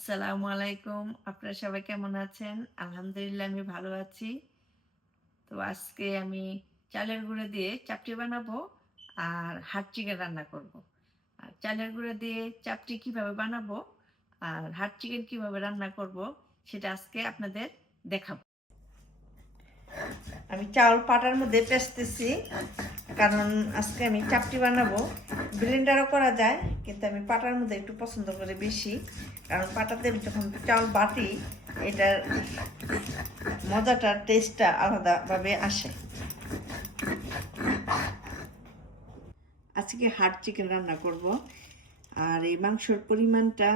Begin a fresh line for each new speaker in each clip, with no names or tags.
আসসালামু আলাইকুম। আপনারা সবাই কেমন আছেন? আলহামদুলিল্লাহ, আমি ভালো আছি। তো আজকে আমি চালের গুঁড়ো দিয়ে চাপটি বানাবো আর হাট চিকেন রান্না করব। আর চালের গুঁড়ো দিয়ে চাপটি কীভাবে বানাবো আর হাট চিকেন কীভাবে রান্না করব সেটা আজকে আপনাদের দেখাবো। আমি চাউল পাটার মধ্যে পেস্তেছি। কারণ আজকে আমি চাপটি বানাবো। ব্লেন্ডারও করা যায়, কিন্তু আমি পাটার মধ্যে একটু পছন্দ করি বেশি। কারণ পাটাতে আমি যখন চাউল বাটি, এটার মজাটার টেস্টটা আলাদাভাবে আসে। আজকে হার্ড চিকেন রান্না করব। আর এই মাংসর পরিমাণটা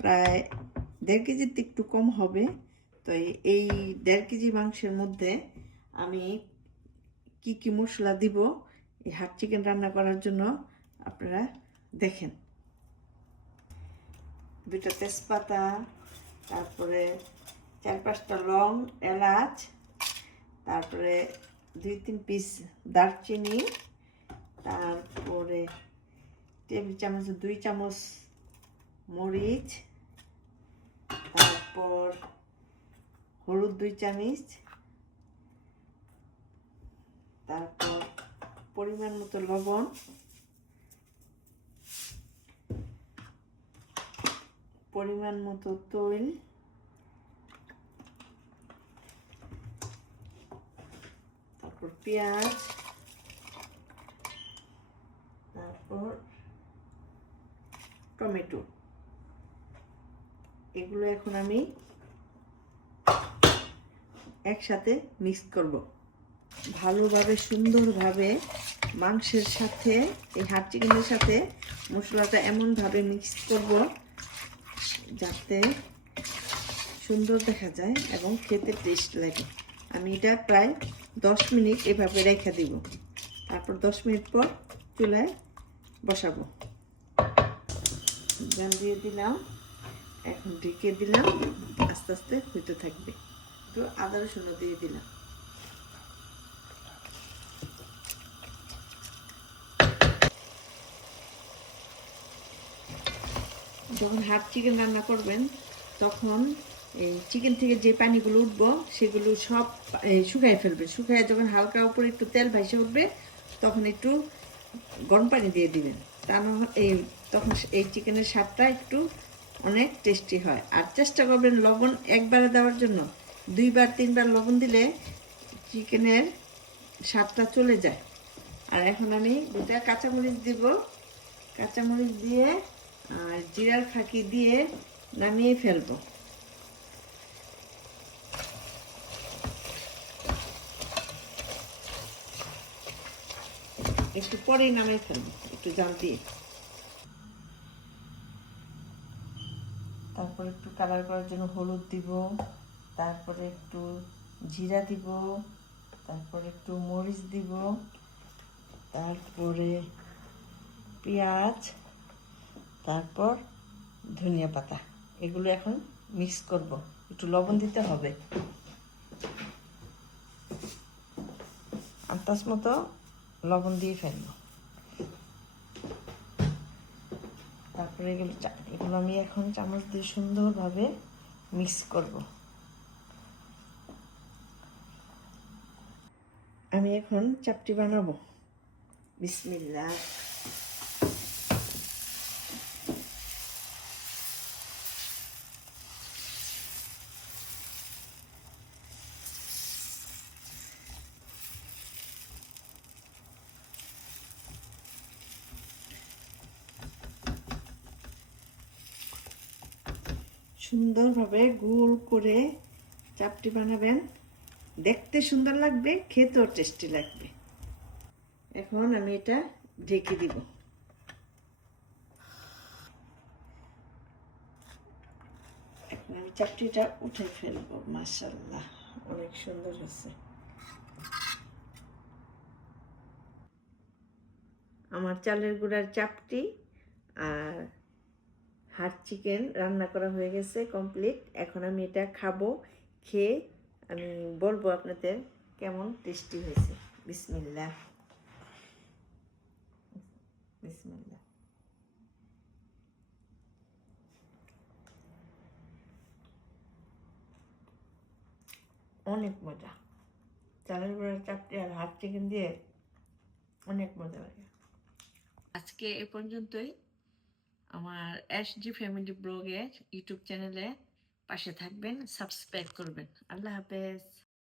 প্রায় দেড় কেজির একটু কম হবে। তো এই দেড় কেজি মাংসের মধ্যে আমি কি কি মশলা দিব এই হাট চিকেন রান্না করার জন্য আপনারা দেখেন। দুইটা তেজপাতা, তারপরে চার পাঁচটা লং, এলাচ, তারপরে দুই তিন পিস দারচিনি, তারপরে টেবিল চামচ, দুই চামচ মরিচ, তারপর হলুদ দুই চামচ তারপর পরিমাণ মতো লবণ। পরিমাণ মতো তৈল। তারপর পেঁয়াজ। তারপর টমেটো। এগুলো এখন আমি একসাথে মিক্স করব। ভালোভাবে, সুন্দরভাবে মাংসের সাথে, এই হাট চিকেনের সাথে মশলাটা এমনভাবে মিক্স করব যাতে সুন্দর দেখা যায় এবং খেতে টেস্ট লাগে। আমি এটা প্রায় দশ মিনিট এভাবে রেখে দিব। তারপর দশ মিনিট পর চুলায় বসাবো। জাল দিয়ে দিলাম। এখন ঢেকে দিলাম। আস্তে আস্তে হইতে থাকবে। একটু আদা রসুন দিয়ে দিলাম। যখন হাফ চিকেন রান্না করবেন, তখন এই চিকেন থেকে যে পানিগুলো উঠবো, সেগুলো সব শুকাই ফেলবে। শুকায় যখন হালকা উপরে একটু তেল ভাইসে উঠবে, তখন একটু গরম পানি দিয়ে দিবেন। তা না এই তখন এই চিকেনের স্বাদটা একটু অনেক টেস্টি হয়। আর চেষ্টা করবেন লবণ একবারে দেওয়ার জন্য। দুইবার, তিনবার লবণ দিলে চিকেনের স্বাদটা চলে যায়। আর এখন আমি দুটা কাঁচামরিচ দিব। কাঁচামরিচ দিয়ে আর জিরার ফাঁকি দিয়ে নামিয়ে ফেলব। একটু পরেই নামিয়ে ফেলব, একটু জাল দিয়ে। তারপর একটু কালার করার জন্য হলুদ দিব, তারপরে একটু জিরা দিব, তারপরে একটু মরিচ দিব, তারপরে পেঁয়াজ তারপর ধনিয়া পাতা। এগুলো এখন মিক্স করব। একটু লবণ দিতে হবে। আন্দাজ মতো লবণ দিয়ে ফেলব। তারপরে এগুলো এগুলো আমি এখন চামচ দিয়ে সুন্দরভাবে মিক্স করব। আমি এখন চাপটি বানাবো। বিসমিল্লা সুন্দরভাবে গোল করে চাপটি বানাবেন। দেখতে সুন্দর লাগবে, খেতেও টেস্টি লাগবে। এখন আমি এটা ঢেকে দিব। এখন আমি চাপটিটা উঠে ফেলব মাসাল্লাহ অনেক সুন্দর হয়েছে। আমার চালের গুঁড়ার চাপটি আর হাট চিকেন রান্না করা হয়ে গেছে কমপ্লিট। এখন আমি এটা খাব, খেয়ে আমি বলব আপনাদের কেমন টেস্টি হয়েছে। বিসমিল্লা বিসমিল্লা অনেক মজা। চালের বড়ার চাপটি আর হাত চিকেন দিয়ে অনেক মজা লাগে। আজকে এ পর্যন্তই। আমার এস জি ফ্যামিলি ব্লগের ইউটিউব চ্যানেলে পাশে থাকবেন সাবস্ক্রাইব করবেন। আল্লাহ হাফেজ।